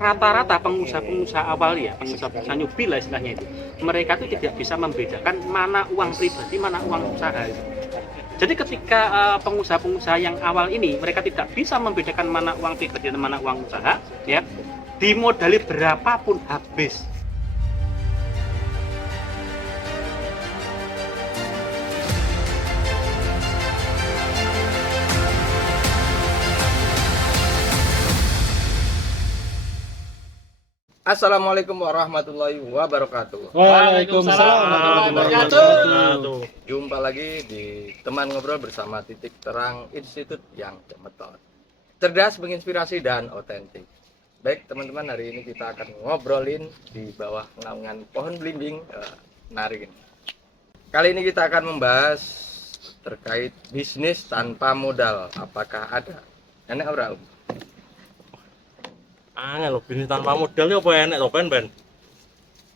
rata-rata pengusaha-pengusaha awal ya, pengusaha-pengusaha newbie lah istilahnya itu, mereka itu tidak bisa membedakan mana uang pribadi, mana uang usaha itu. Jadi ketika pengusaha-pengusaha yang awal ini mereka tidak bisa membedakan mana uang pribadi dan mana uang usaha, ya, dimodali berapapun habis. Assalamualaikum warahmatullahi wabarakatuh. Waalaikumsalam warahmatullahi wabarakatuh. Jumpa lagi di teman ngobrol bersama Titik Terang Institut yang Cemetot. Cerdas, menginspirasi, dan otentik. Baik teman-teman, hari ini kita akan ngobrolin di bawah naungan pohon belimbing menarik ini. Kali ini kita akan membahas terkait bisnis tanpa modal. Apakah ada? Enak ora, Om? Angel lho, bisnis tanpa modal ya apa enek to ben.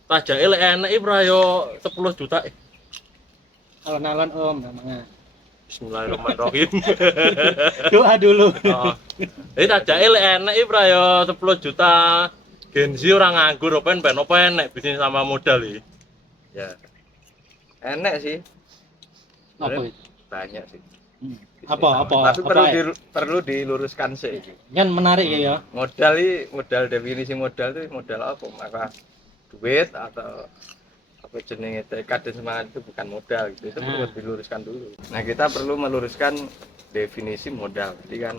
Tajake lek enek iki yo 10 juta. Alon-alon Om namanya. Bismillahirrahmanirrahim. Doa dulu. Heeh. Iki tajake lek enek iki yo 10 juta. Gensi ora nganggur ben apa enek bisnis tanpa modal iki. Ya, enak sih. Apa itu? Banyak sih. Apa? Tapi perlu diluruskan sih. Kan menarik ya. Modal definisi modal itu modal apa? Maka duit atau apa jenenge tekad dan semangat itu bukan modal gitu. Itu perlu diluruskan dulu. Nah, kita perlu meluruskan definisi modal. Jadi kan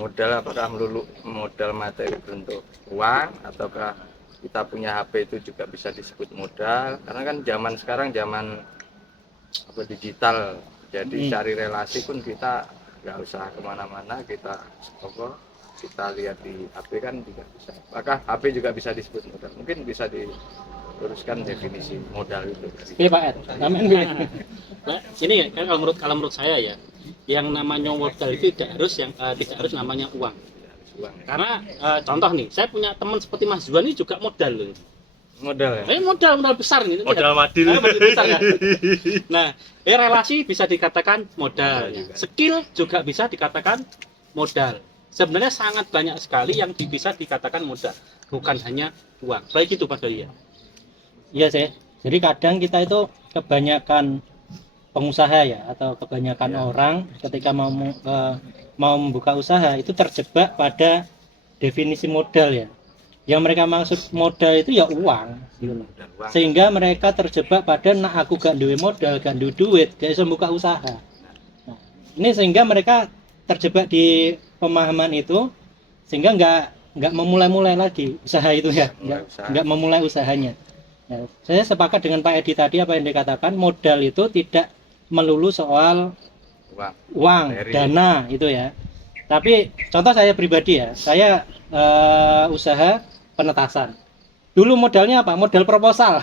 modal apakah melulu modal materi bentuk uang ataukah kita punya HP itu juga bisa disebut modal, karena kan zaman sekarang zaman apa digital. Jadi cari relasi pun kita nggak usah kemana-mana, kita lihat di HP kan juga bisa. Maka HP juga bisa disebut modal. Mungkin bisa diluruskan definisi modal itu. Iya Pak Ed. Amin. Nah, ini kan kalau menurut saya ya, yang namanya modal itu tidak harus namanya uang. Karena contoh nih, saya punya teman seperti Mas Juan ini juga modal loh. Modal ya? Modal besar nih. Modal madil. Modal besar ya. Nah, relasi bisa dikatakan modal. Skill juga bisa dikatakan modal. Sebenarnya sangat banyak sekali yang bisa dikatakan modal, bukan hanya uang. Baik itu Pak Doi ya. Iya sih. Jadi kadang kita itu kebanyakan pengusaha ya, atau kebanyakan orang ketika mau membuka usaha itu terjebak pada definisi modal ya. Yang mereka maksud modal itu ya uang gitu loh. Sehingga mereka terjebak pada aku gak duwe modal, gak duwe duit, gak bisa buka usaha. Nah, ini sehingga mereka terjebak di pemahaman itu sehingga nggak memulai lagi usaha itu ya, nggak memulai usahanya. Nah, saya sepakat dengan Pak Edi tadi apa yang dikatakan, modal itu tidak melulu soal uang, dana itu ya. Tapi contoh saya pribadi ya, saya usaha penetasan. Dulu modalnya apa? Modal proposal.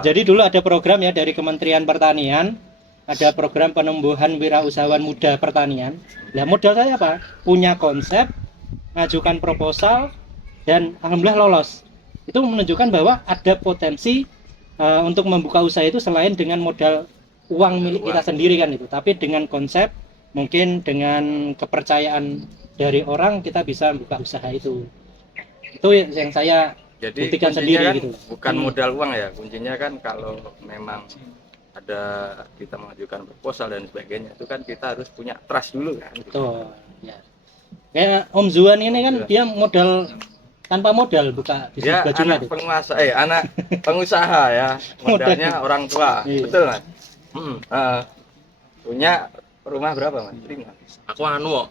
Jadi dulu ada program ya dari Kementerian Pertanian, ada program penumbuhan wirausahawan muda pertanian. Nah, modal saya apa? Punya konsep, ngajukan proposal, dan alhamdulillah lolos. Itu menunjukkan bahwa ada potensi untuk membuka usaha itu selain dengan modal uang milik kita sendiri kan itu, tapi dengan konsep, mungkin dengan kepercayaan dari orang kita bisa buka usaha itu. Itu yang saya buktikan sendiri kan gitu. Bukan modal uang ya, kuncinya kan kalau memang ada kita mengajukan proposal dan sebagainya, itu kan kita harus punya trust dulu kan. Betul. Ya. Kayak Om Zuan ini kan dia modal tanpa modal buka bisnis bajunya. Anak pengusaha ya, modalnya orang tua. Iya. Betul Mas? Punya rumah berapa Mas? 5. Aku kok.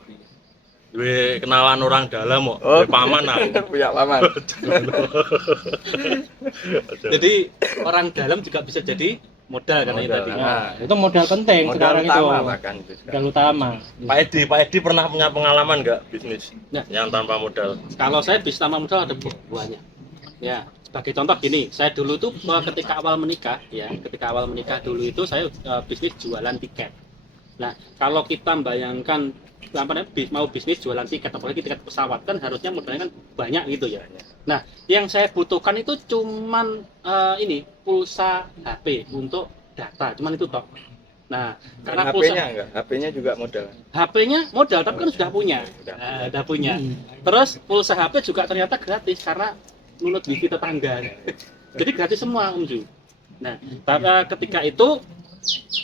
Duwe kenalan orang dalam kok. Duwe paman aku. Punya paman. Jadi orang dalam juga bisa jadi modal kan itu tadi. Itu modal penting Modal sekarang utama itu. bahkan itu sekarang. Modal utama. Pak Edi pernah punya pengalaman nggak bisnis yang tanpa modal? Kalau saya bisnis tanpa modal ada banyak. Ya, sebagai contoh gini, saya dulu tuh ketika awal menikah dulu itu saya bisnis jualan tiket. Nah, kalau kita bayangkan mau bisnis jualan tiket, apalagi tiket pesawat, kan harusnya modalnya kan banyak gitu ya. Nah, yang saya butuhkan itu cuman pulsa HP untuk data, cuman itu toh. Nah, Dan karena HP-nya pulsa enggak, HP-nya juga modal. HP-nya modal tapi kan sudah punya. Sudah punya. Terus pulsa HP juga ternyata gratis karena nunut wifi tetangga. Jadi gratis semua Om Ju. Nah, ketika itu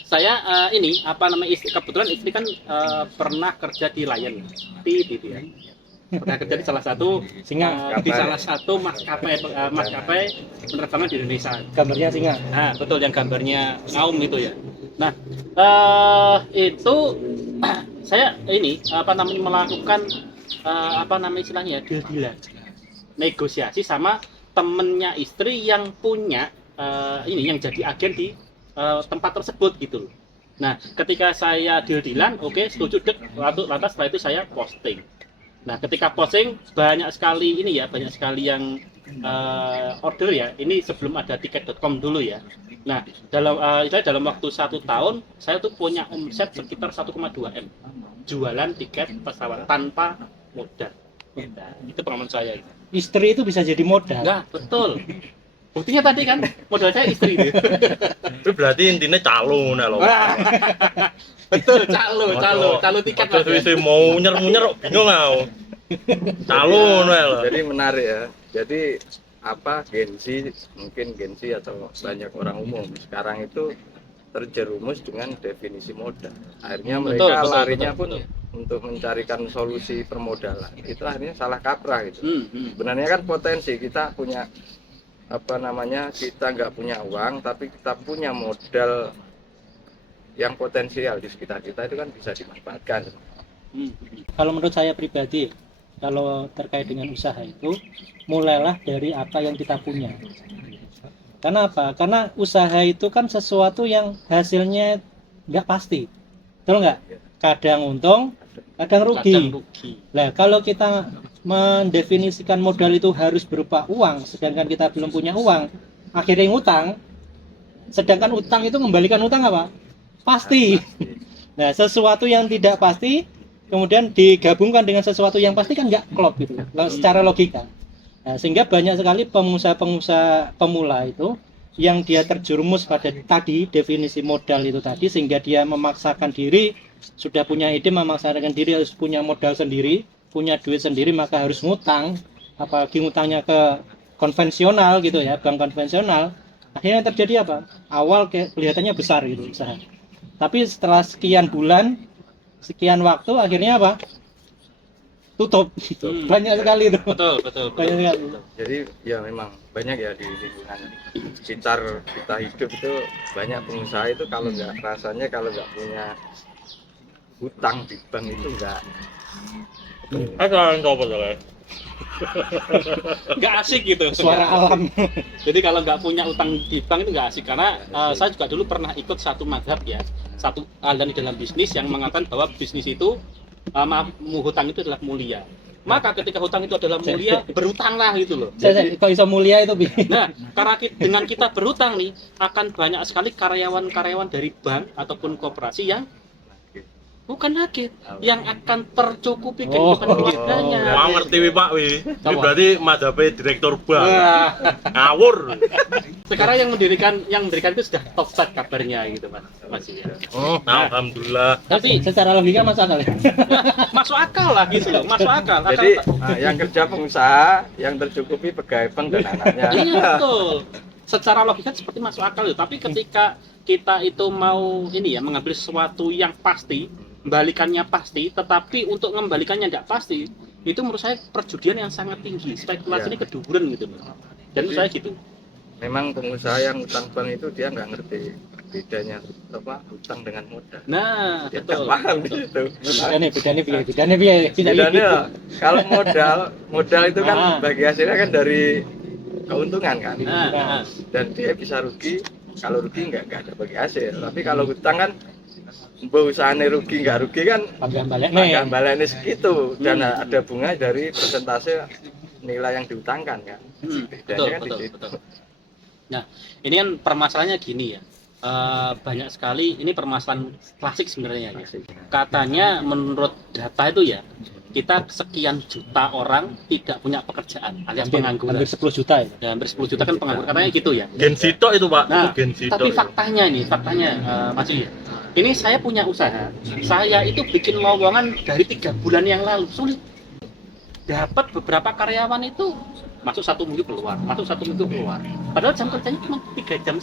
saya ini apa namanya kebetulan istri kan pernah kerja di Lion gitu ya. Pernah kerja di salah satu Singa. di salah satu maskapai penerbangan di Indonesia. Gambarnya singa. Nah, betul yang gambarnya ngaum itu ya. Nah, itu saya ini apa namanya melakukan apa namanya istilahnya ya, deal-dealan. Negosiasi sama temennya istri yang punya ini yang jadi agen di tempat tersebut gitu loh. Nah, ketika saya deal-dealan, oke, setuju dek, lantas setelah itu saya posting. Nah, ketika posting banyak sekali ini ya, banyak sekali yang order ya. Ini sebelum ada tiket.com dulu ya. Nah, dalam waktu 1 tahun saya tuh punya omset sekitar 1,2 M jualan tiket pesawat tanpa modal. Nah, itu pengalaman saya. Istri itu bisa jadi modal. Nah, betul. Buktinya tadi kan modal saya istri itu. Itu berarti intinya calo nih loh. Betul, calo tiket Terus Mas. wis mau nyer-nyer bingung aku. Calo nih loh. Jadi menarik ya. Jadi apa mungkin Gensi atau banyak orang umum sekarang itu terjerumus dengan definisi modal. Akhirnya mereka larinya pun untuk mencarikan solusi permodalan. Itu akhirnya salah kaprah gitu. Sebenarnya kan potensi kita punya apa namanya, kita nggak punya uang tapi kita punya modal yang potensial di sekitar kita, itu kan bisa dimanfaatkan. Kalau menurut saya pribadi, kalau terkait dengan usaha itu, mulailah dari apa yang kita punya. Karena apa? Karena usaha itu kan sesuatu yang hasilnya nggak pasti, betul nggak? Kadang untung, kadang rugi. Nah, kalau kita mendefinisikan modal itu harus berupa uang, sedangkan kita belum punya uang, akhirnya ngutang. Sedangkan utang itu mengembalikan utang apa? Pasti. Nah, sesuatu yang tidak pasti kemudian digabungkan dengan sesuatu yang pasti kan nggak klop gitu secara logika. Nah, sehingga banyak sekali pengusaha-pengusaha pemula itu yang dia terjerumus pada tadi definisi modal itu tadi, sehingga dia memaksakan diri, sudah punya ide, memaksakan diri harus punya modal sendiri, punya duit sendiri, maka harus ngutang, apalagi ngutangnya ke konvensional gitu ya, bank konvensional. Akhirnya terjadi apa? Awal kelihatannya besar gitu usaha, tapi setelah sekian bulan, sekian waktu, akhirnya apa? Tutup. Banyak sekali itu. Betul. Banyak sekali. Jadi ya memang banyak ya di lingkungan sekitar kita hidup itu, banyak pengusaha itu kalau nggak rasanya kalau nggak punya hutang di bank itu nggak Ada yang coba guys. Nggak asik gitu. Suara alam. Jadi kalau nggak punya utang di bank itu nggak asik, karena saya juga dulu pernah ikut satu mazhab ya, satu aliran di dalam bisnis yang mengatakan bahwa bisnis itu hutang itu adalah mulia. Maka ketika hutang itu adalah mulia, berutanglah gitu loh. Kok bisa mulia itu, Bi? Nah, karena dengan kita berutang nih, akan banyak sekali karyawan-karyawan dari bank ataupun koperasi yang bukan lagi yang akan tercukupi kehidupan keluarganya. Wah, ngerti wi Pak wi. Ini berarti madhabe direktur bank. Ngawur. Sekarang yang memberikan itu sudah tobat kabarnya gitu Mas. Ya. Alhamdulillah. Tapi secara logika masuk akal ya? Masuk akal lah gitu loh, masuk akal. Jadi yang kerja pengusaha, yang tercukupi pegawai bank dan anaknya. Iya betul. Secara logika seperti masuk akal itu, tapi ketika kita itu mau ini ya mengambil sesuatu yang pasti, kembalikannya pasti, tetapi untuk mengembalikannya tidak pasti, itu menurut saya perjudian yang sangat tinggi, spekulasi ini keduburan gitu loh. Dan menurut saya gitu. Memang pengusaha yang utang bank itu dia nggak ngerti bedanya apa hutang dengan modal. Nah, Dia betul. nggak paham di situ. Bedanya biaya. Bedanya kalau modal itu kan bagi hasilnya kan dari keuntungan kan. Nah. Dan dia bisa rugi, kalau rugi nggak ada bagi hasil. Tapi kalau hutang kan usahanya rugi nggak rugi kan agak baliknya segitu, dan ada bunga dari persentase nilai yang diutangkan kan. Betul. Nah, ini kan permasalahannya gini ya. Banyak sekali ini permasalahan klasik sebenarnya ya. Katanya menurut data itu ya, kita sekian juta orang tidak punya pekerjaan alias pengangguran. Hampir 10 juta ya. Ya, hampir 10 juta kan pengangguran, katanya gitu ya. Gen Sito itu Pak, Nah, itu Gen Sito. tapi faktanya Mas ya, Ini saya punya usaha. Saya itu bikin lowongan dari 3 bulan yang lalu, sulit. Dapat beberapa karyawan itu masuk 1 minggu keluar, masuk 1 minggu keluar. Padahal jam kerjanya cuma 3,5 jam.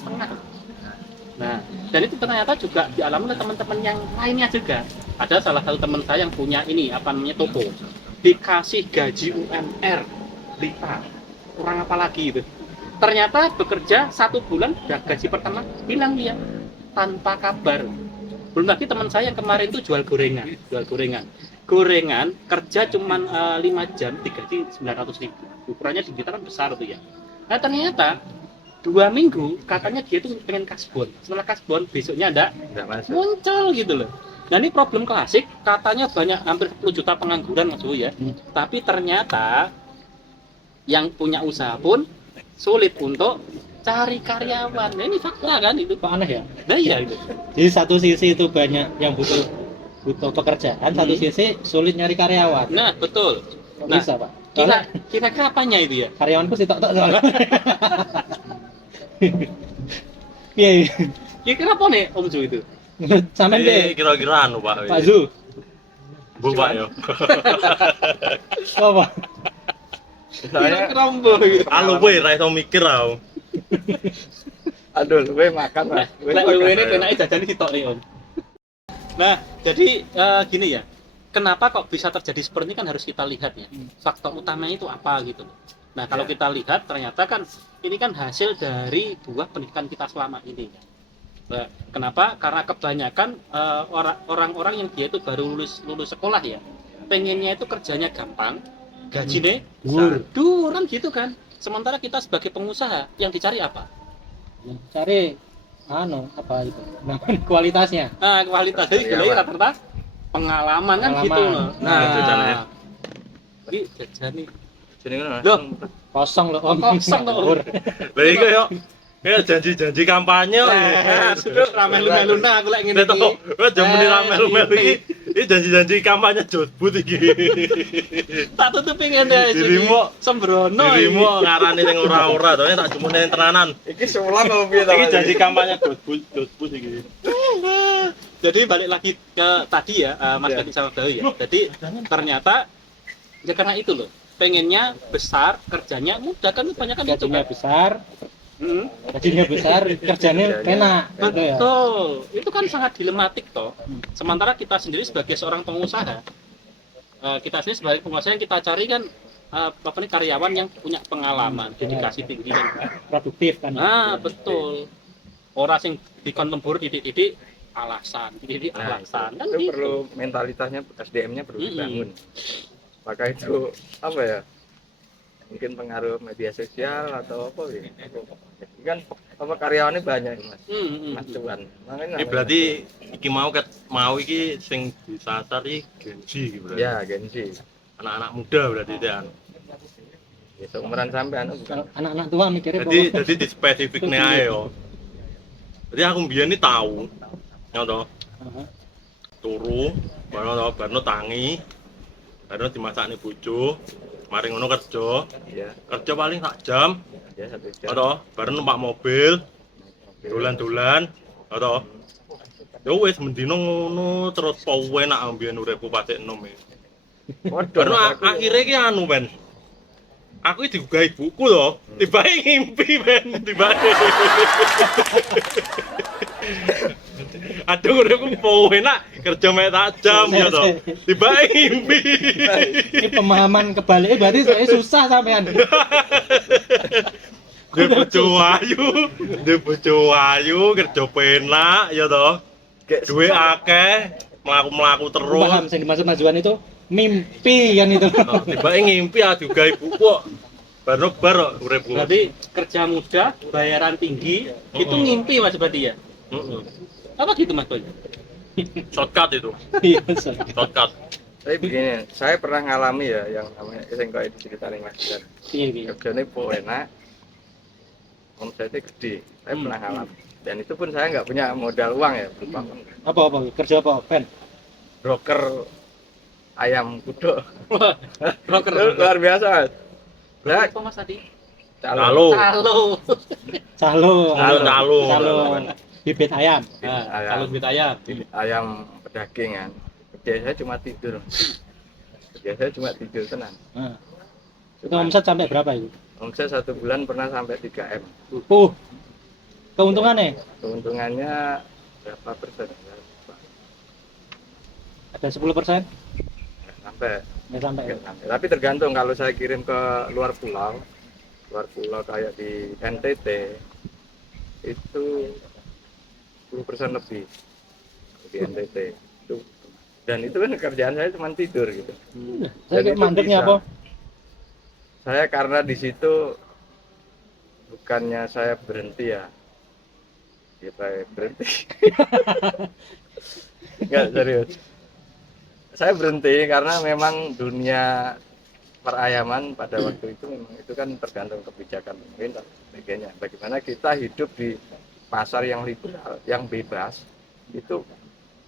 Nah, dan itu ternyata juga dialami oleh teman-teman yang lainnya juga. Ada salah satu teman saya yang punya ini, apa namanya, toko. Dikasih gaji UMR, lipat. Kurang apa lagi itu. Ternyata bekerja 1 bulan, udah gaji pertama, hilang dia. Tanpa kabar. Belum lagi teman saya yang kemarin itu jual gorengan. Gorengan, kerja cuma 5 jam, digaji 900.000. Ukurannya di Blitar kan besar tuh ya. Nah ternyata 2 minggu katanya dia tuh pengen kasbon. Setelah kasbon besoknya Nggak masuk. muncul gitu loh. Nah ini problem klasik, katanya banyak hampir 10 juta pengangguran Mas Bu ya. Tapi ternyata yang punya usaha pun sulit untuk cari karyawan. Nah, ini fakta kan itu. Kok aneh ya? Nah iya itu. Jadi satu sisi itu banyak yang butuh pekerjaan, satu sisi sulit nyari karyawan. Nah betul. Kok Nah, bisa, Pak? kira-kira apanya itu ya? Karyawanku sih tok soalnya. Iya, iya. Kira-kira apa nih Om Ju itu? Sampean deh, Kira-kira anu Pak. Pak Zu. Bu Pak yo. Apa? Saya Kira-kira Mbok gitu. Anu kowe ra iso mikir aku. aduh, gue makan lah. Nek ini penake jajan sitok nih Om. Nah, jadi gini ya. Kenapa kok bisa terjadi seperti ini kan harus kita lihat ya. Faktor utamanya itu apa gitu loh. Nah, kalau kita lihat ternyata kan ini kan hasil dari buah pendidikan kita selama ini ya. Nah, kenapa? Karena kebanyakan orang-orang yang dia itu baru lulus sekolah ya. Pengennya itu kerjanya gampang, gajinya duran gitu kan. Sementara kita sebagai pengusaha yang dicari apa? Cari apa itu? Namanya kualitasnya. Nah, kualitas dari Karyawan. rata-rata pengalaman kan Pengalaman. gitu loh. Nah, jajan ya. Ini jajan nih. Jadi kan Loh. Kosong loh, Om. Kosong loh, Om. Ngawur. Lah iki yo. Ya janji-janji kampanye. Sudah ramelu-melu nah aku lek ngene Betul. iki. Wes jamune ramel-melu iki. Iki janji-janji kampanye jodbut iki. Tak tutupi ngene iki. Dirimu- sembrono. Dirimu ngarani sing ora-ora to tak jemune tenanan. iki sekolah kalau piye Iki janji kampanye jodbut iki. Jadi balik lagi ke tadi ya, Mas Ya. Bati sama Bayu ya. Jadi ternyata ya karena itu loh. Pengennya besar, kerjanya mudah kan kebanyakan itu Gajinya kan. besar, Hmm. gajinya besar, kerjanya enak. Gitu ya. Betul, itu kan sangat dilematik toh. Sementara kita sendiri sebagai seorang pengusaha, kita sendiri sebagai pengusaha yang kita cari kan apa nih, karyawan yang punya pengalaman, dedikasi tinggi kan. Produktif kan. Nah betul, orang yang dikon lembur didik-didik alasan, didik Nah, alasan kan itu gitu. perlu mentalitasnya, SDM-nya perlu Mm-mm. dibangun. Maka itu apa ya? Mungkin pengaruh media sosial atau apa ya? Ini kan apa karyawannya banyak Mas. Mas Tuan. Makanya Ini berarti iki mau iki sing disasar iki Genji iki berarti. ya gengsi. Anak-anak muda berarti itu kan. Ya seumuran sampean bukan. Kalau anak-anak tua mikirnya Jadi di spesifiknya ae yo. Jadi aku mbiyen iki tahu. Ya toh, Aha. turu, barno tangi. Barno dimasakne bojo. Mari ngono kerja. Ya, Kerja paling sak jam. ya 1 jam. Ya toh, bareng numpak mobil, dolan-dolan. Ya toh. Ya wis mendino ngono terus powe nak ambiyen uripku pacek enom e. Waduh. Karena aku- akhirnya ki anu men. Aku iki digugah ibuku to, tiba-tiba ngimpi men, tiba-tiba. Aduh uripku powe nak kerja mek tak jam ya to. Tiba-tiba ngimpi. Ini pemahaman kebaliknya berarti saya susah sampean. Duwe bojo ayu, kerja penak ya to. Kayak Duwe akeh, mlaku-mlaku terus. Paham yang dimaksud Mas Juan itu mimpi kan itu. Oh, tiba-tiba ngimpi digugah ibuku kok. Barno bar uripku. Berarti kerja mudah, bayaran tinggi, itu ngimpi Mas Bati ya? Heeh. Apa gitu Mas Boy? Shortcut itu, Iya, Mas. shortcut. Tapi begini, saya pernah ngalami ya yang namanya sing kayak diceritain Mas Jan. Iya, iya. Kerjanya enak, omsetnya gede. Saya pernah ngalami. Dan itu pun saya nggak punya modal uang ya, berupa Apa kerja apa? Pen. broker ayam kudo. Broker. Itu luar biasa. Mas. Nah, Apa Mas tadi? Halo. Halo. Calo. Calo. Calo. bibit ayam. Nah, ayam. kalau bibit ayam. Ayam pedagingan. Biasanya cuma tidur. Biasanya cuma tidur tenang. Nah, itu omset sampai berapa itu? Omset 1 bulan pernah sampai 3 M. Keuntungannya Keuntungannya berapa persen? ada 10%? Nggak sampai. Nggak sampai. Nggak sampai. Tapi tergantung kalau saya kirim ke luar pulau kayak di NTT itu 10% lebih di NTT itu. Dan itu kan kerjaan saya cuma tidur gitu. Saya Dan kayak itu mandeknya bisa. apa? Saya karena di situ bukannya saya berhenti ya saya berhenti. Enggak, serius. Saya berhenti karena memang dunia perayaman pada waktu itu memang itu kan tergantung kebijakan pemerintah sebagainya. Bagaimana kita hidup di pasar yang liberal, yang bebas, itu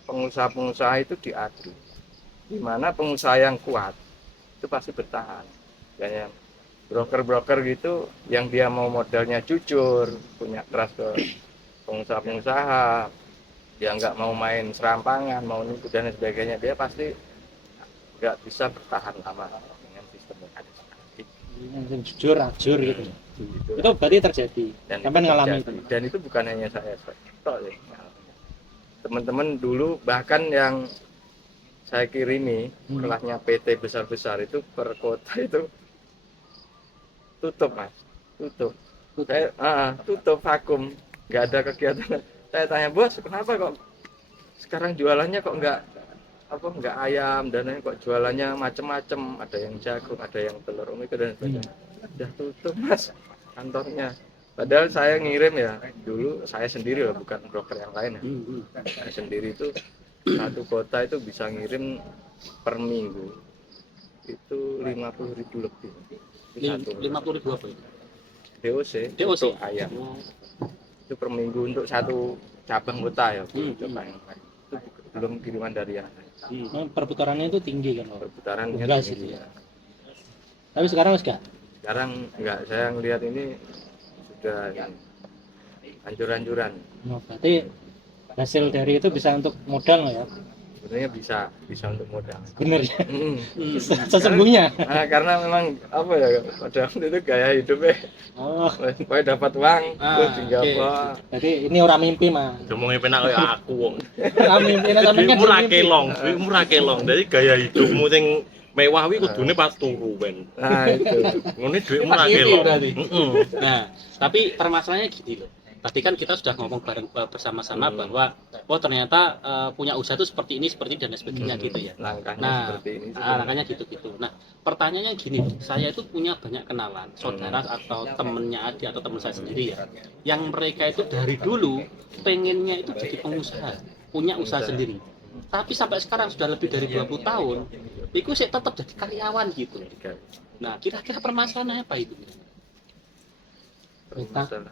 pengusaha-pengusaha itu diadu. Di mana pengusaha yang kuat itu pasti bertahan. Kayak broker-broker gitu yang dia mau modalnya jujur, punya trust ke pengusaha-pengusaha, dia nggak mau main serampangan, mau nipu dan sebagainya, dia pasti nggak bisa bertahan lama dengan sistem yang ada sekarang. Yang jujur, ajur gitu. Gitu. Itu berarti terjadi. Dan Sampai itu ngalami terjadi. itu. Dan itu bukan hanya saya tok ya. Teman-teman dulu bahkan yang saya kirimi kelasnya PT besar-besar itu per kota itu tutup mas, tutup. Saya tutup vakum, nggak ada kegiatan. Saya tanya bos, kenapa kok sekarang jualannya kok nggak ayam dan lain kok jualannya macem-macem, ada yang jagung, ada yang telur itu dan sebagainya. Udah tutup mas kantornya. Padahal saya ngirim ya dulu saya sendiri loh, bukan broker yang lain ya. Saya sendiri itu satu kota itu bisa ngirim per minggu itu 50.000 lebih. 50.000 apa itu? DOC untuk ayam itu per minggu untuk satu cabang kota ya. Itu belum kiriman dari yang lain. Perputarannya itu tinggi kan? Perputaran Enggak sih ya. Tapi sekarang enggak? Sekarang enggak, saya ngelihat ini sudah hancur-hancuran. Berarti hasil dari itu bisa untuk modal nggak ya? Sebenarnya bisa untuk modal. Bener ya? Sesungguhnya. Karena memang apa ya, pada waktu itu gaya hidupnya supaya dapat uang terus tinggal apa. Jadi ini orang mimpi mah. Ngomongin penak kayak aku wong. Orang mimpi nah sampean kan Duitmu ra kelong. Jadi gaya hidupmu sing mewah kuwi kudune pas turu ben. Nah, itu. Ngene duitmu ra kelong. Nah, tapi permasalahannya gini loh. Tadi kan kita sudah ngomong bareng bersama-sama bahwa ternyata punya usaha itu seperti ini dan sebagainya gitu ya. Langkahnya seperti ini. Langkahnya gitu-gitu. Nah, pertanyaannya gini, saya itu punya banyak kenalan, saudara atau temennya adik atau teman saya sendiri ya, yang mereka itu dari dulu pengennya itu jadi pengusaha, punya usaha sendiri. Tapi sampai sekarang sudah lebih dari 20 tahun, itu saya tetap jadi karyawan gitu. Nah, kira-kira permasalahannya apa itu?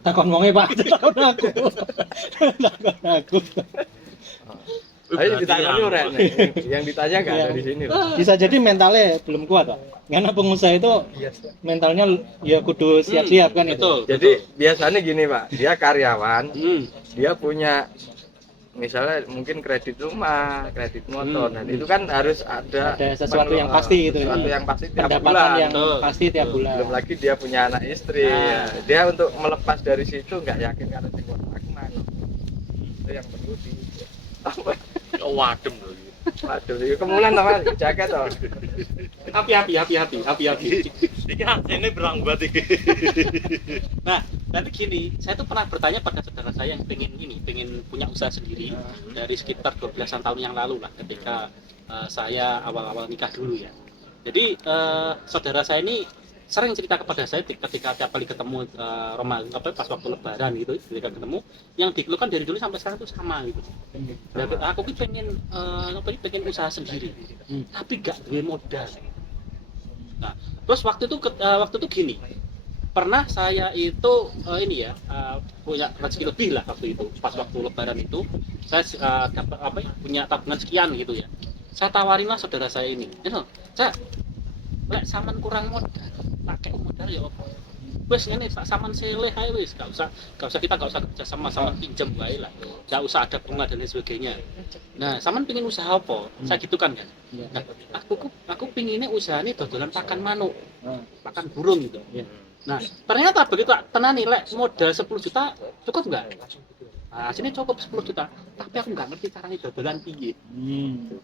Takon wonge Pak, takon aku. Takon aku. Ayo ditanya ora nek. Yang ditanya enggak ada di sini loh. Bisa jadi mentalnya belum kuat, Pak. Karena pengusaha itu mentalnya ya kudu siap-siap kan itu. Jadi biasanya gini, Pak. Dia karyawan, dia punya misalnya mungkin kredit rumah, kredit motor, dan itu kan harus ada sesuatu yang pasti gitu. Sesuatu yang pasti tiap pendapatan bulan. yang pasti tiap bulan. Belum lagi dia punya anak istri. Ya. Dia untuk melepas dari situ nggak yakin karena tinggal aku mana. Itu yang perlu di apa? Wadem lho. Waduh, itu kemulan sama jaket toh. Hati-hati. Iki asine berang banget iki. Nah, nanti gini, saya tuh pernah bertanya pada saudara saya yang pengen punya usaha sendiri dari sekitar 12-an tahun yang lalu lah, ketika saya awal-awal nikah dulu ya. Jadi saudara saya ini sering cerita kepada saya ketika tiap kali ketemu pas waktu lebaran gitu, ketika ketemu yang dikeluhkan dari dulu sampai sekarang itu sama gitu. Dan aku pengen usaha sendiri, tapi gak duwe modal. Nah, terus waktu itu gini, pernah saya itu punya rezeki lebih lah waktu itu, pas waktu lebaran itu saya dapat punya tabungan sekian gitu ya. Saya tawarin lah saudara saya ini, saya saman kurang modal, pakai modal ya apa? wes ngene sak sampean seleh ae wis, gak usah kita kerja sama pinjam wae lah. Gak usah ada bunga dan lain sebagainya. Nah, sampean pengin usaha apa? Saya gitu kan. Iya. Nah, aku pinginnya usahanya dodolan pakan manuk, pakan burung gitu. Iya. Nah, ternyata begitu tenani lek modal 10 juta cukup enggak? Nah, sini cukup 10 juta, tapi aku nggak ngerti caranya dodolan piye.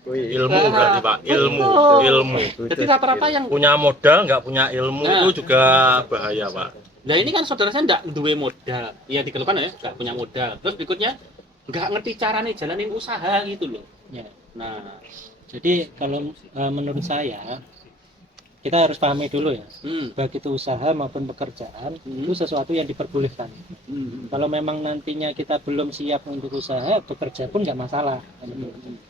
Ilmu berarti Pak, ilmu. Jadi rata-rata yang Punya modal nggak punya ilmu Nah. itu juga bahaya Pak. nah ini kan saudara saya nggak duwe modal, ya dikeluhkan ya, nggak punya modal. Terus berikutnya nggak ngerti caranya jalanin usaha gitu loh. Ya. Nah, Jadi kalau menurut saya kita harus pahami dulu ya, baik itu usaha maupun pekerjaan itu sesuatu yang diperbolehkan. Kalau memang nantinya kita belum siap untuk usaha, bekerja pun nggak masalah.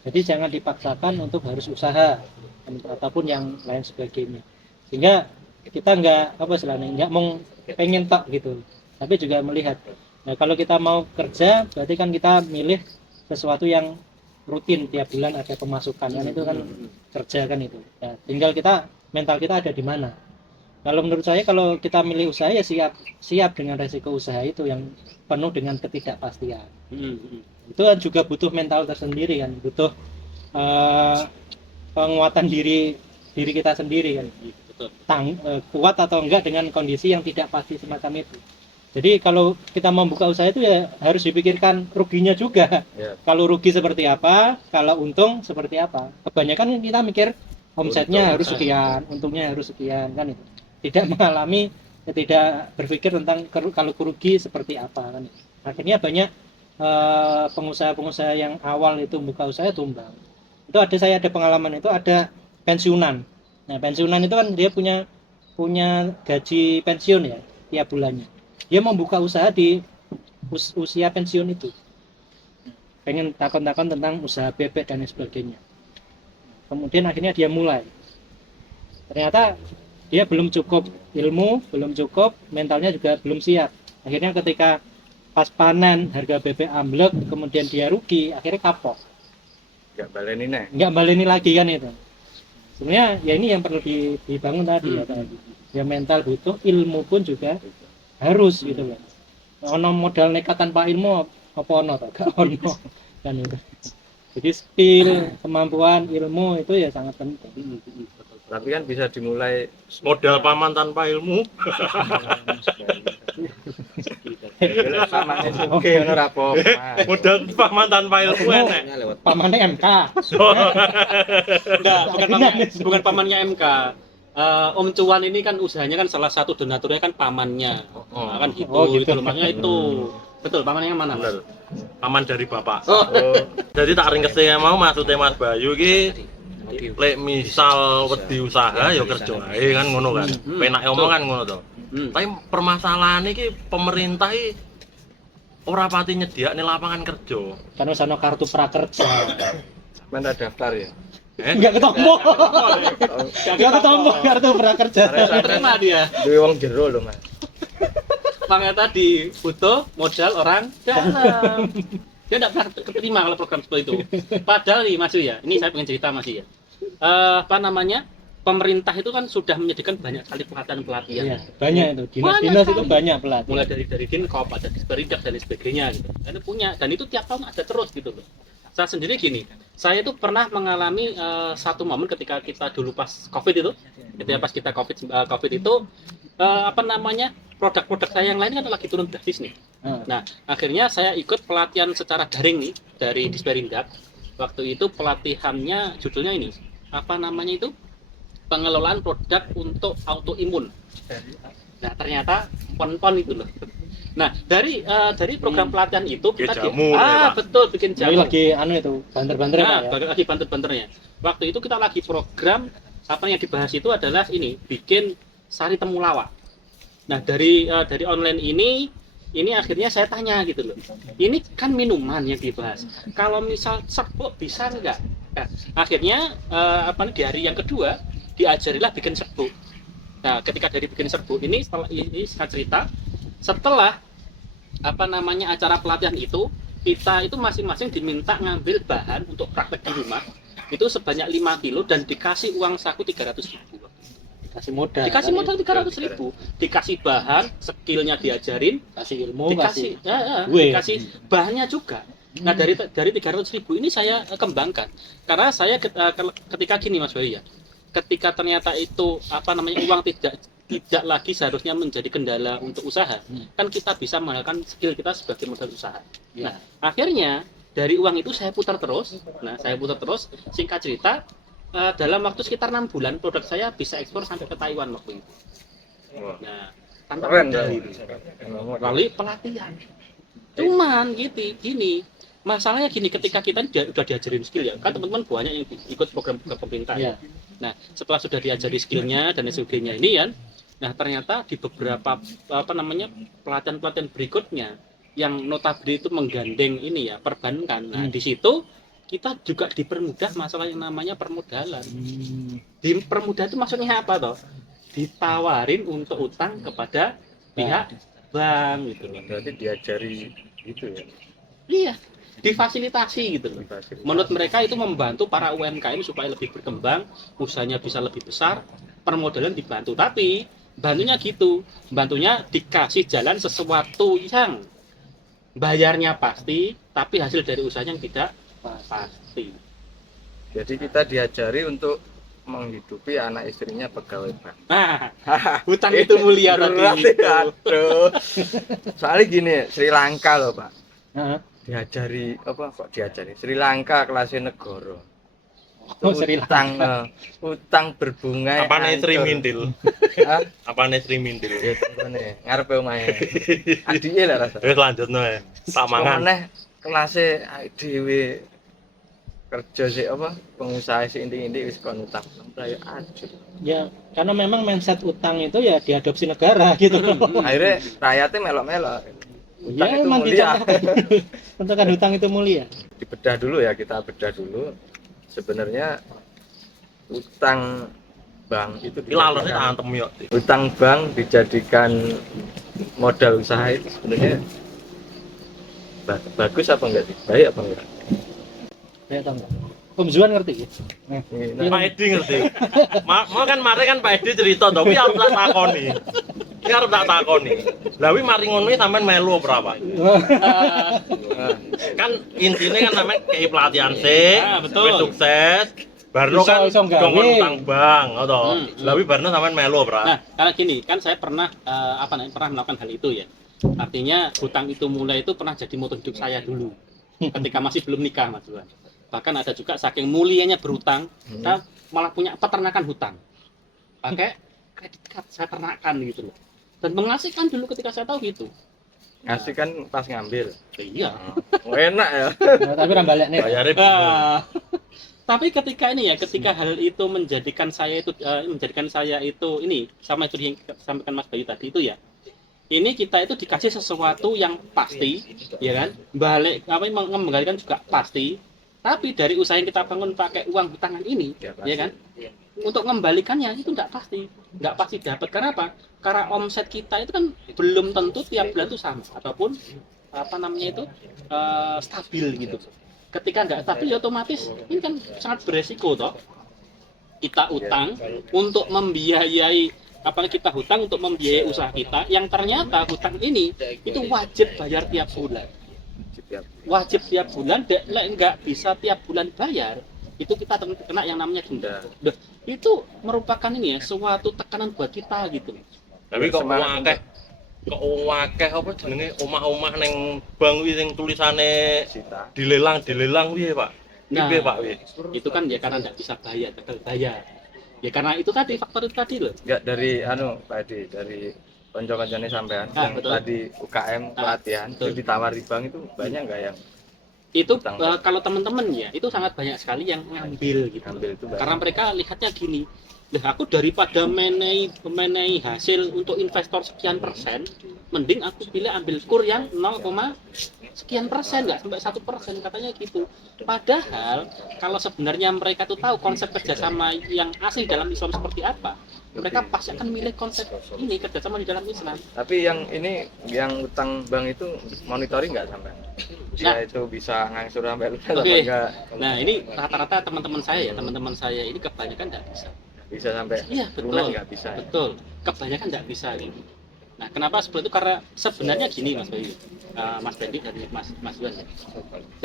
Jadi jangan dipaksakan untuk harus usaha ataupun yang lain sebagainya. Sehingga kita nggak nggak mau pengen tok gitu, tapi juga melihat. Nah kalau kita mau kerja, berarti kan kita milih sesuatu yang rutin tiap bulan ada pemasukan kan itu kan kerja kan itu. Nah, tinggal kita mental kita ada di mana. Kalau menurut saya kalau kita milih usaha ya siap dengan resiko usaha itu yang penuh dengan ketidakpastian. Itu kan juga butuh mental tersendiri kan, butuh penguatan diri kita sendiri kan. betul. Kuat atau enggak dengan kondisi yang tidak pasti semacam itu. Jadi kalau kita membuka usaha itu ya harus dipikirkan ruginya juga. Ya. Kalau rugi seperti apa, kalau untung seperti apa. Kebanyakan kita mikir omsetnya harus sekian, untungnya harus sekian kan itu. Tidak mengalami, tidak berpikir tentang kalau rugi seperti apa kan. Akhirnya banyak pengusaha-pengusaha yang awal itu buka usaha tumbang. Itu saya ada pengalaman itu ada pensiunan. Nah, pensiunan itu kan dia punya gaji pensiun ya tiap bulannya. Dia membuka usaha di usia pensiun itu. Pengen takon-takon tentang usaha bebek dan sebagainya. Kemudian akhirnya dia mulai. Ternyata dia belum cukup ilmu, belum cukup, mentalnya juga belum siap. Akhirnya ketika pas panen harga bebek amblek, kemudian dia rugi, akhirnya kapok. Nggak baleni lagi kan itu. Sebenarnya ya ini yang perlu dibangun tadi ya tadi. Ya mental butuh, ilmu pun juga harus gitu loh. Ono modal nekat tanpa ilmu apa ono to? Gak ono kan itu. Jadi skill, kemampuan, ilmu itu ya sangat penting. Tapi kan bisa dimulai Modal paman tanpa ilmu. samane oke ngono ra apa. Modal paman tanpa ilmu enek. Pamannya MK. Enggak, bukan pamannya MK. Om Cuan ini kan usahanya kan salah satu donaturnya kan pamannya. Nah, kan gitu, gitu loh, makanya itu. Betul, pamannya yang mana? Bener. Paman dari bapak. Oh. Jadi tak ringkesnya mau maksudnya Mas Bayu ki lek misal wedi usaha ya kerja ae kan ngono kan. Penake omong kan ngono to. Tapi permasalahan iki pemerintah iki ora pati nyediakne lapangan kerja. Karena sana kartu prakerja. Mana daftar ya? Enggak ketemu. Enggak ketemu kartu prakerja. Terima dia. Duwe wong jero lho, Mas. Makanya tadi butuh modal orang dalam. Dia tidak pernah keterima kalau program seperti itu. Padahal nih Mas Yu ya, ini saya pengen cerita Mas Yu ya. Apa namanya? Pemerintah itu kan sudah menyediakan banyak sekali pelatihan-pelatihan. Iya, banyak itu. Dinas-dinas itu banyak pelatihan. Mulai dari Dinkop, ada Disperindak dan lain sebagainya gitu. Dan itu punya, dan itu tiap tahun ada terus gitu loh. Saya sendiri gini, saya tuh pernah mengalami satu momen ketika kita dulu pas COVID itu, ketika pas kita COVID itu, apa namanya, produk-produk saya yang lain kan lagi turun drastis nih. Nah, akhirnya saya ikut pelatihan secara daring nih dari Disperindak. Waktu itu pelatihannya judulnya ini, apa namanya itu? Pengelolaan produk untuk autoimun. Nah, ternyata pon-pon itu loh. Nah, dari program pelatihan itu kita jamu, ya, Pak. betul bikin Ini jamu. lagi itu banter-banter Nah, Pak ya. lagi banter-banternya. Waktu itu kita lagi program apa yang dibahas itu adalah ini, bikin sari temulawak. Nah, dari online ini akhirnya saya tanya gitu loh. Ini kan minuman yang dibahas. Kalau misal serbuk bisa enggak? Nah, akhirnya di hari yang kedua diajarilah bikin serbuk. Nah, ketika dari bikin serbuk ini setelah ini saya cerita, setelah acara pelatihan itu, kita itu masing-masing diminta ngambil bahan untuk praktek di rumah itu sebanyak 5 kilo dan dikasih uang saku 300.000. kasih modal. Dikasih modal 300.000, dikasih bahan, skillnya diajarin, kasih ilmu, dikasih duit. dikasih bahannya juga. Nah dari 300.000 ini saya kembangkan karena saya ketika gini Mas Bayu ya, ketika ternyata itu uang tidak lagi seharusnya menjadi kendala untuk usaha, kan kita bisa menggunakan skill kita sebagai modal usaha. Ya. Nah akhirnya dari uang itu saya putar terus. Singkat cerita, dalam waktu sekitar 6 bulan produk saya bisa ekspor sampai ke Taiwan waktu itu. Wah, Nah tanpa keren modal dong. itu melalui pelatihan. Cuman gini masalahnya gini, ketika kita udah diajarin skill ya, kan teman-teman banyak yang ikut program pemerintah ya. Nah setelah sudah diajari skillnya dan SOG-nya ini ya, nah ternyata di beberapa pelatihan berikutnya yang notabene itu menggandeng ini ya perbankan. Nah di situ kita juga dipermudah masalah yang namanya permodalan. Dipermudah itu maksudnya apa toh? Ditawarin untuk utang kepada pihak bank gitu loh. Berarti diajari gitu ya. Iya, difasilitasi gitu loh. Difasilitasi. Menurut mereka itu membantu para UMKM supaya lebih berkembang, usahanya bisa lebih besar, permodalan dibantu. Tapi bantunya gitu, bantunya dikasih jalan sesuatu yang bayarnya pasti, tapi hasil dari usahanya yang tidak pasti. Jadi kita diajari untuk menghidupi anak istrinya pegawai bank. Nah, hutang itu mulia tadi itu. Aduh. Soalnya gini, Sri Lanka loh Pak. Heeh. Diajari apa kok diajari? Sri Lanka kelasnya negara. Oh, Sri Lanka. Utang berbunga. Apane Sri Mintil? Hah? Apane Sri Mintil? Ya temen ngarepe omahe. Adike lah rasa. Wis lanjutno ya. Tak mangan. Maneh kelasnya dhewe kerja sih apa pengusaha sih inti-inti wis kon utang sampai ajur. Ya, karena memang mindset utang itu ya diadopsi negara gitu. Akhirnya rakyatnya melok-melok. Utang Ya, itu emang mulia. contohkan hutang itu mulia. Dibedah dulu ya, kita bedah dulu. Sebenarnya utang bank itu Iki lalone tak antem yo. utang bank dijadikan modal usaha itu sebenarnya bagus apa enggak sih? Baik apa enggak? Saya tahu enggak? Om Zuan ngerti ya? Nah, Pak Edi ngerti. Mau kan mari kan Pak Edi cerita to, kuwi arep tak takoni. Iki arep tak takoni. Lah kuwi mari ngono sampean melu berapa? Kan intinya kan sampean kei pelatihan sih, Betul. wis sukses. Barno kan Iso nggawe. dongkon utang bank, ngono. Hmm. Lah kuwi barno sampean melu berapa? Nah, karena gini, kan saya pernah pernah melakukan hal itu ya. Artinya hutang itu mulai itu pernah jadi moto hidup saya dulu. Ketika masih belum nikah, Mas Juan. Bahkan ada juga saking mulianya berhutang, saya malah punya peternakan hutang. Pakai kredit card saya ternakan gitu loh. Dan mengasihkan dulu ketika saya tahu gitu. ngasih kan pas ngambil. Iya. Oh, enak ya. Nah, tapi ra balik nih. Bayare bingung. Tapi ketika ini ya, ketika hal itu menjadikan saya itu ini sama itu yang disampaikan Mas Bayu tadi itu ya. Ini kita itu dikasih sesuatu yang pasti, ya kan? Balik mengembalikan juga pasti. Tapi dari usaha yang kita bangun pakai uang hutangan ini, ya kan? Untuk mengembalikannya itu nggak pasti dapat. Karena apa? Karena omset kita itu kan belum tentu tiap bulan itu sama ataupun stabil gitu. Ketika nggak stabil ya otomatis ini kan sangat beresiko toh. Kita utang untuk membiayai kita hutang untuk membiayai usaha kita yang ternyata hutang ini itu wajib bayar tiap bulan. Wajib tiap bulan, nggak bisa tiap bulan bayar, itu kita kena yang namanya denda. Itu merupakan ini ya suatu tekanan buat kita gitu. Tapi kok akeh apa jenenge omah-omah ning bank kuwi sing tulisane Sita. dilelang piye, Pak? Piye, Pak? Itu kan ya karena nggak bisa bayar, gagal bayar. Ya karena itu tadi faktor itu tadi loh. Enggak dari Pak Edi, dari konco-koncone sampean yang Betul. tadi UKM pelatihan betul. itu ditawari bank itu banyak enggak yang Itu Hutang. kalau teman-teman ya itu sangat banyak sekali yang ngambil gitu. ngambil itu banyak. Karena mereka lihatnya gini, aku daripada menai hasil untuk investor sekian persen, mending aku pilih ambil kur yang 0, sekian persen, nggak sampai 1% katanya gitu. Padahal kalau sebenarnya mereka tuh tahu konsep kerjasama yang asli dalam Islam seperti apa, mereka pasti akan milih konsep ini kerjasama di dalam Islam. Tapi yang ini yang utang bank itu monitoring nggak sampai? Dia itu bisa ngangsur sampai lunas apa Oke. enggak? Nah ini rata-rata teman-teman saya ini kebanyakan nggak bisa. bisa sampai Iya, betul. lunas nggak bisa ya? Betul. Kebanyakan nggak bisa gitu. Nah, kenapa seperti itu? Karena sebenarnya gini Mas Bayu, Mas Dendi dan Mas Yuan.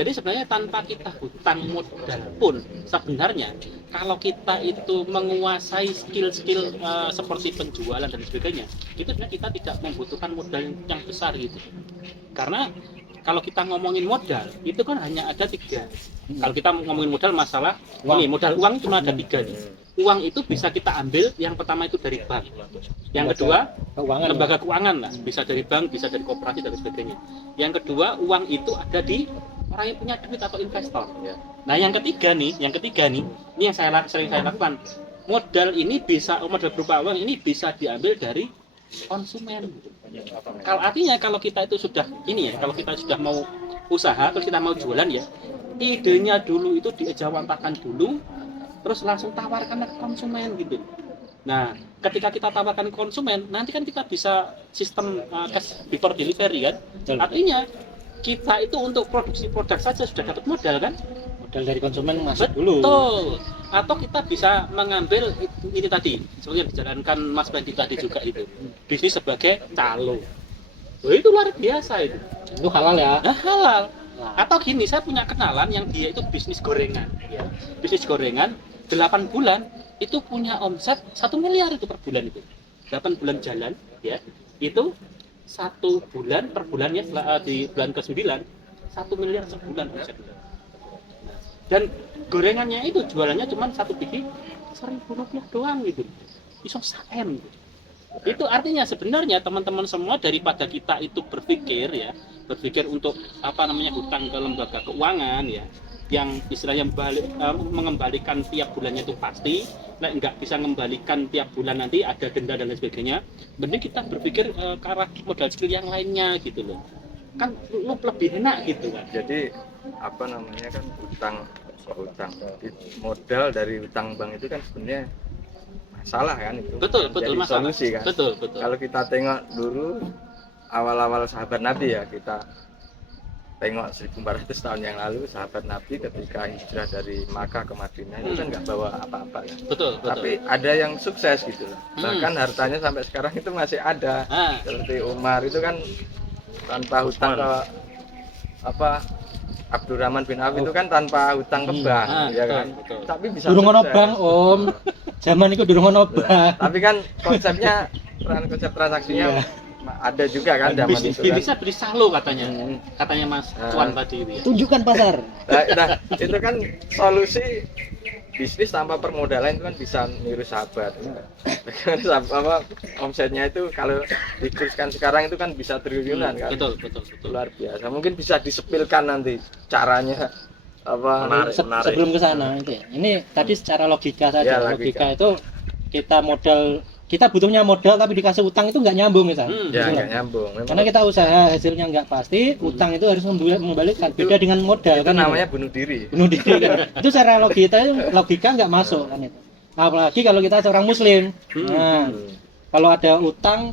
Jadi sebenarnya tanpa kita hutang modal pun sebenarnya kalau kita itu menguasai skill-skill seperti penjualan dan sebagainya, itu sebenarnya kita tidak membutuhkan modal yang besar gitu. Karena kalau kita ngomongin modal itu kan hanya ada 3. Kalau kita ngomongin modal masalah ini modal uang cuma ada 3 nih. Uang itu bisa kita ambil, yang pertama itu dari bank, yang kedua Keuangan. lembaga keuangan lah, bisa dari bank, bisa dari koperasi dan sebagainya. Yang kedua uang itu ada di orang yang punya duit atau investor. Nah yang ketiga nih ini yang sering saya lakukan. Modal berupa uang ini bisa diambil dari konsumen. Kalau artinya kalau kita itu sudah kalau kita sudah mau usaha, terus kita mau jualan ya, idenya dulu itu diejawantahkan dulu, terus langsung tawarkan ke konsumen gitu. Nah, ketika kita tawarkan ke konsumen, nanti kan kita bisa sistem cash before delivery kan. Artinya kita itu untuk produksi produk saja sudah dapat modal kan? Modal dari konsumen masuk dulu. Betul. Atau kita bisa mengambil ini tadi, seperti yang dijalankan Mas Bandi tadi juga itu. Bisnis sebagai calo. Oh, itu luar biasa itu. Itu halal ya. Nah, halal. Atau gini, saya punya kenalan yang dia itu bisnis gorengan. Ya. Bisnis gorengan 8 bulan itu punya omset 1 miliar itu per bulan itu. 8 bulan jalan ya. Itu 1 bulan per bulannya di bulan ke-9 1 miliar sebulan omset. Dan gorengannya itu jualannya cuma 1 biji 1.000 rupiah doang gitu. Iso saem gitu. Itu artinya sebenarnya teman-teman semua daripada kita itu berpikir untuk hutang ke lembaga keuangan ya, yang istilahnya mengembalikan tiap bulannya itu pasti, nggak bisa mengembalikan tiap bulan nanti ada denda dan lain sebagainya. Mending kita berpikir ke arah modal skill yang lainnya gitu loh, kan lebih enak gitu kan. Jadi kan hutang modal dari hutang bank itu kan sebenarnya masalah kan itu. Betul jadi masalah. Solusi kan. Betul. Kalau kita tengok dulu awal-awal sahabat Nabi ya, kita tengok 1400 tahun yang lalu sahabat Nabi ketika hijrah dari Makkah ke Madinah itu kan nggak bawa apa-apa kan. Betul. Tapi ada yang sukses gitu loh. Bahkan hartanya sampai sekarang itu masih ada. Seperti Umar itu kan tanpa hutang ke Abdurrahman bin Auf itu kan tanpa hutang ke bank, ya kan. Betul. Tapi bisa Durung ono sukses. bank, Om. Zaman itu durung ono bank. Tapi kan konsep transaksinya ada juga kan zaman itu kan. Bisa beli salo katanya Mas Cuan tadi itu ya. Tunjukkan pasar. Nah, itu kan solusi bisnis tanpa permodalan itu kan bisa niru sahabat. Omsetnya itu kalau dikurskan sekarang itu kan bisa triliunan kan. Betul. Luar biasa. Mungkin bisa disepilkan nanti caranya Menarik. Sebelum ke sana itu ya. Ini tadi secara logika saja. Ya, logika itu kita butuhnya modal tapi dikasih utang itu nggak nyambung misalnya. Ya nggak nyambung. Karena kita usaha hasilnya nggak pasti, utang itu harus membalikkan. Beda dengan modal Itu kan. namanya bunuh diri. Bunuh diri kan. Itu secara logika nggak masuk kan itu. Apalagi kalau kita seorang muslim. Nah, kalau ada utang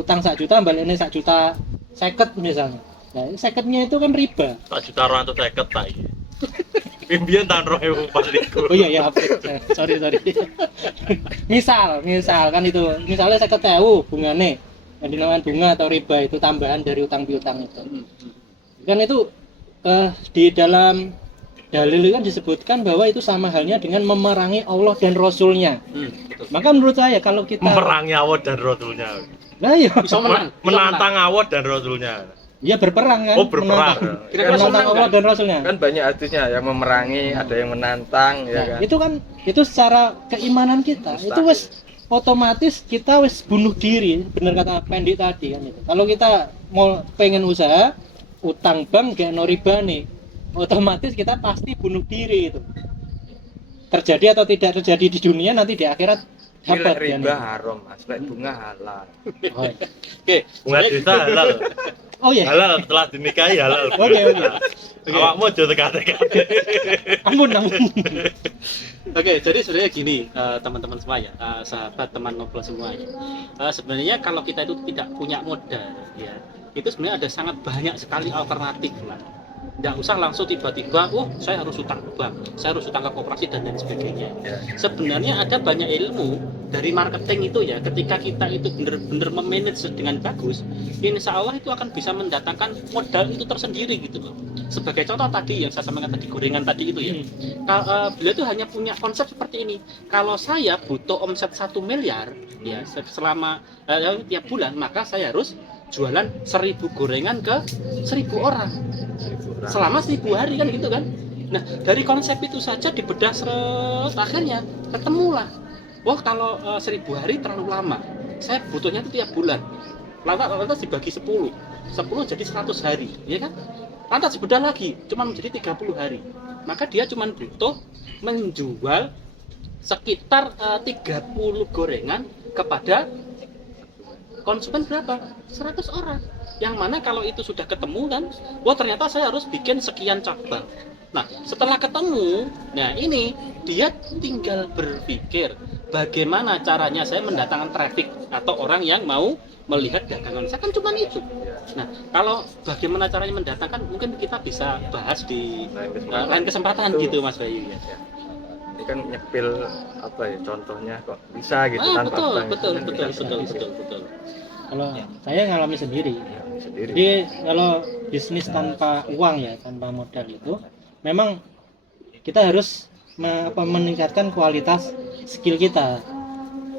utang 1 juta balik nih 1 juta 50 misalnya. Nah, 50-nya itu kan riba. 1 juta 250 tak iki. Pimpian tahun 2004 Oh iya sorry. misal kan itu misalnya 50.000 bungane yang dinamakan bunga atau riba itu tambahan dari utang piutang itu. Kan itu di dalam dalil kan disebutkan bahwa itu sama halnya dengan memerangi Allah dan Rasulnya. Maka menurut saya kalau kita memerangi Allah dan Rasulnya. nah iya Bisa Menantang Allah dan Rasulnya. ya berperang kan. Oh, berperang. Kira-kira Menantang Allah dan Rasulnya. Kan banyak hadisnya yang memerangi, ada yang menantang, ya kan. Itu secara keimanan kita. Mustahil. Itu wes otomatis kita wes bunuh diri, benar kata Pendi tadi kan itu. Kalau kita mau pengen usaha, utang bank gak no riba nih, otomatis kita pasti bunuh diri itu. Terjadi atau tidak terjadi di dunia, nanti di akhirat dapat Riba haram, Mas. Bunga halal. Oh, iya. Oke. Bunga desa halal. Oh iya. Halal setelah dinikahi halal. Oke. Awakmu aja teka-teka. Ampun. Oke, jadi sebenarnya gini teman-teman semua ya, sahabat teman ngobrol semua ya. Sebenarnya kalau kita itu tidak punya modal ya, itu sebenarnya ada sangat banyak sekali alternatif lah. Nggak usah langsung tiba-tiba, saya harus utang ke bank, saya harus utang ke koperasi dan lain sebagainya. Sebenarnya ada banyak ilmu dari marketing itu ya, ketika kita itu benar-benar memanage dengan bagus, insya Allah itu akan bisa mendatangkan modal itu tersendiri gitu loh. Sebagai contoh tadi yang saya sampaikan tadi, gorengan tadi itu ya, beliau itu hanya punya konsep seperti ini. Kalau saya butuh omset 1 miliar ya selama tiap bulan, maka saya harus jualan 1000 gorengan ke 1000 orang selama 1000 hari kan gitu kan. Nah dari konsep itu saja dibedah akhirnya ketemulah, kalau 1000 hari terlalu lama, saya butuhnya itu tiap bulan, lantas dibagi 10 jadi 100 hari ya kan, lantas dibedah lagi cuma menjadi 30 hari, maka dia cuma butuh menjual sekitar 30 gorengan kepada konsumen berapa? 100 orang. Yang mana kalau itu sudah ketemu kan, ternyata saya harus bikin sekian cabang. Nah, setelah ketemu, nah ini dia tinggal berpikir bagaimana caranya saya mendatangkan traffic atau orang yang mau melihat dagangan saya, kan cuma itu. Nah, kalau bagaimana caranya mendatangkan, mungkin kita bisa bahas di lain kesempatan gitu Mas Bayu ya. Ini kan nyepil apa ya, contohnya kok bisa gitu tanpa betul. Kalau saya ngalami sendiri. Jadi kalau bisnis tanpa uang ya, tanpa modal itu, memang kita harus meningkatkan kualitas skill kita.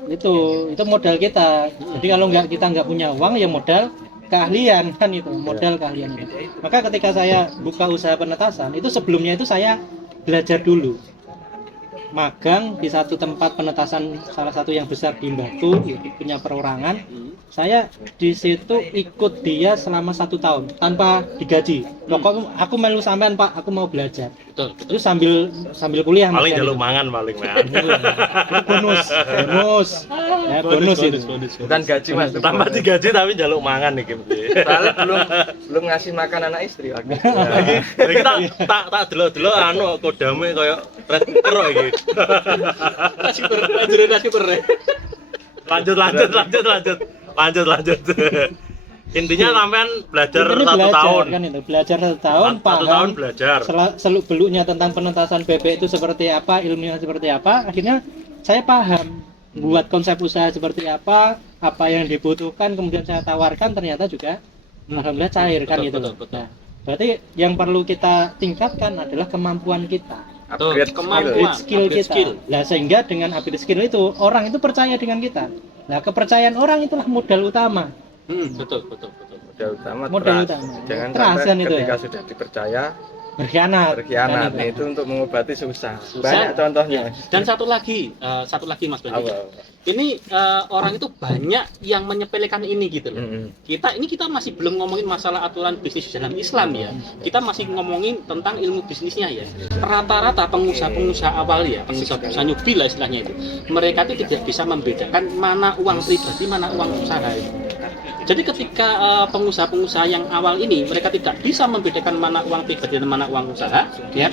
Itu modal kita. Jadi kalau kita nggak punya uang ya modal keahlian kan itu, modal keahlian itu. Maka ketika saya buka usaha penetasan itu, sebelumnya itu saya belajar dulu. Magang di satu tempat penetasan, salah satu yang besar di Batu, punya perorangan. Saya di situ ikut dia selama 1 tahun tanpa digaji. Pokoknya aku melu sampean Pak, aku mau belajar. Betul. Itu sambil kuliah. Paling jaluk mangan paling man. bonus. Ya, bonus itu. Bukan gaji Mas. Tambah digaji tapi jaluk mangan nih gitu. Soalnya belum ngasih makan anak istri lagi. Lagi tak delok-delok anu kodame koyo red cooker kok iki. Nasi ber. Lanjut. Intinya sampean belajar Ini 1 tahun. Kan itu, belajar 1 tahun, Satu tahun belajar. Seluk beluknya tentang penetasan bebek itu seperti apa, ilmunya seperti apa. Akhirnya saya paham buat konsep usaha seperti apa yang dibutuhkan, kemudian saya tawarkan, ternyata juga alhamdulillah cair kan gitu. Betul. Nah, berarti yang perlu kita tingkatkan adalah kemampuan kita, Kemampuan, skill kita. Nah, sehingga dengan upgrade skill itu orang itu percaya dengan kita. Nah, kepercayaan orang itulah modal utama. Betul. Modal utama. Jangan Trust, sampai kan itu ketika ya. sudah dipercaya Berkhianat. berkhianat. Nah, itu untuk mengobati susah. Banyak contohnya. Dan satu lagi Mas Bandi. Ini orang itu banyak yang menyepelekan ini gitu loh. Kita masih belum ngomongin masalah aturan bisnis dalam Islam ya. Kita masih ngomongin tentang ilmu bisnisnya ya. Rata-rata pengusaha awal ya, pengusaha newbie lah istilahnya itu, mereka itu tidak bisa membedakan mana uang pribadi, mana uang usaha itu. Jadi ketika pengusaha-pengusaha yang awal ini mereka tidak bisa membedakan mana uang pribadi dan mana uang usaha, ya,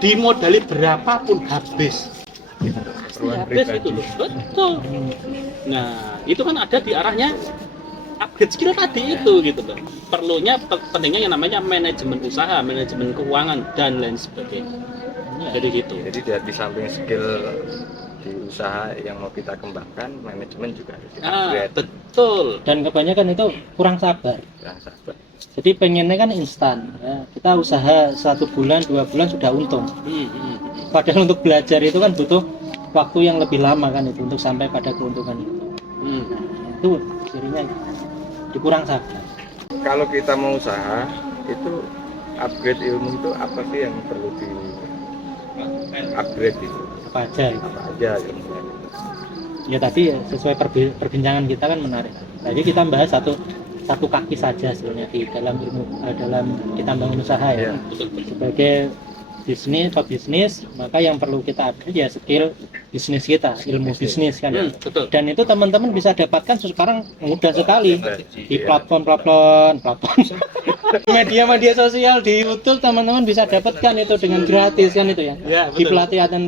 dimodali berapapun habis. Habis itu loh, betul. Nah, itu kan ada di arahnya upgrade skill tadi itu gitu loh. Perlunya pentingnya yang namanya manajemen usaha, manajemen keuangan dan lain sebagainya. Jadi gitu. Jadi di samping skill di usaha yang mau kita kembangkan, manajemen juga harus upgrade. Betul. Dan kebanyakan itu kurang sabar. Jadi pengennya kan instan ya. Kita usaha 1 bulan 2 bulan sudah untung. Padahal untuk belajar itu kan butuh waktu yang lebih lama kan itu, untuk sampai pada keuntungan itu. Itu cirinya dikurang sabar. Kalau kita mau usaha itu upgrade ilmu itu apa sih yang perlu di upgrade itu? Apa aja ilmunya? Ya tadi sesuai perbincangan kita kan menarik. Tadi kita bahas satu kaki saja sebenarnya di dalam dalam kita bangun usaha ya. Sebagai bisnis, maka yang perlu kita upgrade ya skill bisnis kita, ilmu bisnis kan. Betul. Dan itu teman-teman bisa dapatkan sekarang mudah sekali di platform media sosial, di YouTube teman-teman bisa dapatkan itu dengan gratis kan itu ya. Di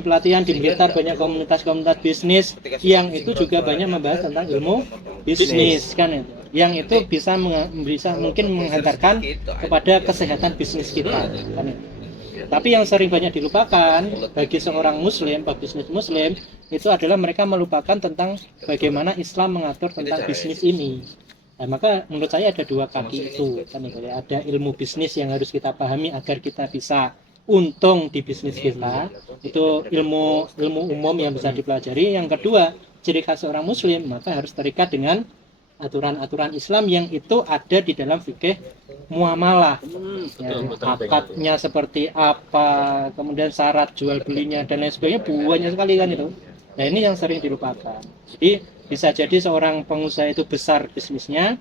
pelatihan di Blitar banyak komunitas bisnis yang itu juga banyak membahas tentang ilmu bisnis kan itu. yang itu bisa mungkin menghantarkan kepada kesehatan bisnis kita kan. Tapi yang sering banyak dilupakan bagi seorang muslim, pebisnis muslim, itu adalah mereka melupakan tentang bagaimana Islam mengatur tentang bisnis ini. Nah, maka menurut saya ada dua kaki itu kan, ada ilmu bisnis yang harus kita pahami agar kita bisa untung di bisnis kita. Itu ilmu umum yang bisa dipelajari. Yang kedua, ciri khas seorang muslim maka harus terikat dengan aturan-aturan Islam yang itu ada di dalam fikih muamalah. Akadnya seperti apa, kemudian syarat jual belinya dan lain sebagainya banyak sekali kan itu. Nah, ini yang sering dilupakan. Jadi bisa jadi seorang pengusaha itu besar bisnisnya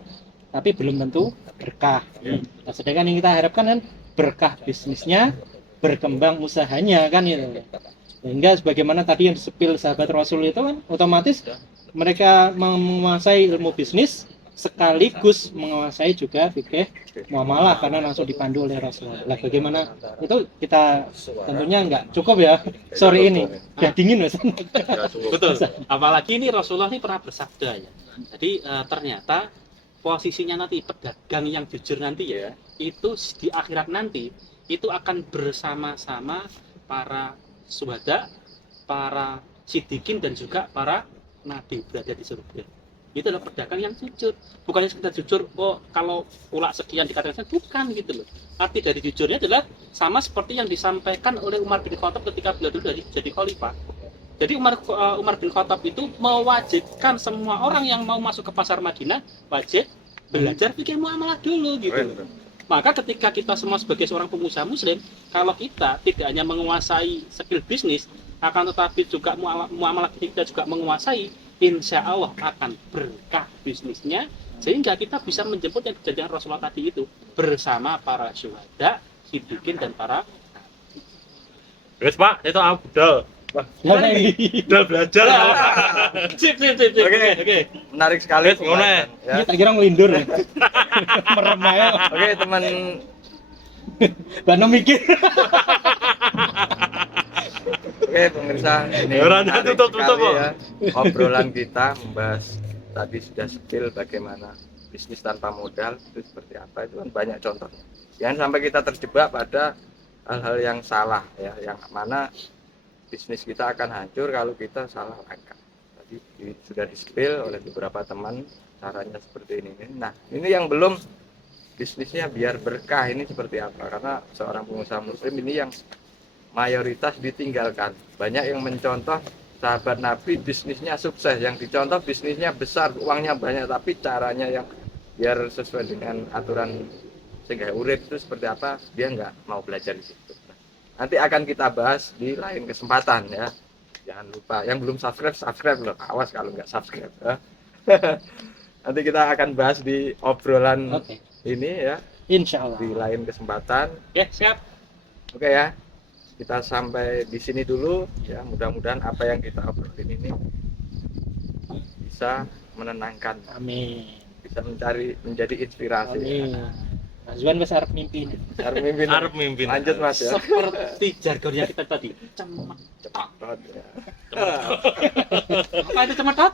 tapi belum tentu berkah. Nah, sedangkan yang kita harapkan kan berkah bisnisnya, berkembang usahanya kan itu. Sehingga sebagaimana tadi yang disepil sahabat Rasul itu kan otomatis mereka menguasai ilmu bisnis sekaligus menguasai juga fikih muamalah karena langsung dipandu oleh Rasulullah. Nah, bagaimana itu kita tentunya nggak cukup ya sore ini, udah dingin mas. Betul. Apalagi ini Rasulullah ini pernah bersabda ya. Jadi ternyata posisinya nanti pedagang yang jujur nanti ya, itu di akhirat nanti itu akan bersama-sama para syuhada, para sidikin dan juga para nabi berada di surga. Itu adalah pedagang yang jujur, bukannya sekedar jujur, oh kalau ulak sekian dikatakan, bukan gitu loh. Arti dari jujurnya adalah sama seperti yang disampaikan oleh Umar bin Khattab ketika beliau dulu jadi khalifah. Jadi Umar bin Khattab itu mewajibkan semua orang yang mau masuk ke pasar Madinah wajib belajar fikih muamalah dulu gitu. Maka ketika kita semua sebagai seorang pengusaha muslim, kalau kita tidak hanya menguasai skill bisnis, akan tetapi juga muamalah kita juga menguasai, insya Allah akan berkah bisnisnya, sehingga kita bisa menjemput yang dijanjikan Rasulullah tadi itu bersama para syuhada, sidikin dan para Wes Pak, itu Abdul. Udah belajar. Sip. Oke. Menarik sekali Ngono ya. Ini tak kira ngelindur ya. Merem aja. Oke, teman. Bano mikir. Oke, pemirsa, ini Orang menarik tutup sekali kok. ya. Obrolan kita membahas tadi sudah skill bagaimana bisnis tanpa modal itu seperti apa, itu kan banyak contohnya. Jangan sampai kita terjebak pada hal-hal yang salah ya, yang mana bisnis kita akan hancur kalau kita salah langkah. Tadi sudah di-spill oleh beberapa teman caranya seperti ini. Nah, ini yang belum bisnisnya biar berkah ini seperti apa? Karena seorang pengusaha muslim ini yang mayoritas ditinggalkan. Banyak yang mencontoh sahabat Nabi bisnisnya sukses, yang dicontoh bisnisnya besar, uangnya banyak, tapi caranya yang biar sesuai dengan aturan sehingga urip itu seperti apa, dia nggak mau belajar di situ. Nanti akan kita bahas di lain kesempatan ya. Jangan lupa yang belum subscribe loh. Awas kalau nggak subscribe ya. Nanti kita akan bahas di obrolan ini ya. Insya Allah. Di lain kesempatan. Ya, siap. Oke ya. Kita sampai di sini dulu ya. Mudah-mudahan apa yang kita obrolin ini bisa menenangkan. Amin. Bisa menjadi inspirasi. Amin. Mas Zuan mas arep mimpi. Arep mimpin. Lanjut Mas ya. Seperti jargonnya kita tadi. Cepat ya. Apa itu cemetot?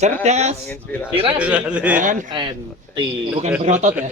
Cerdas. Menginspirasi. Inspirasi. Kan? Enti. Bukan berotot ya.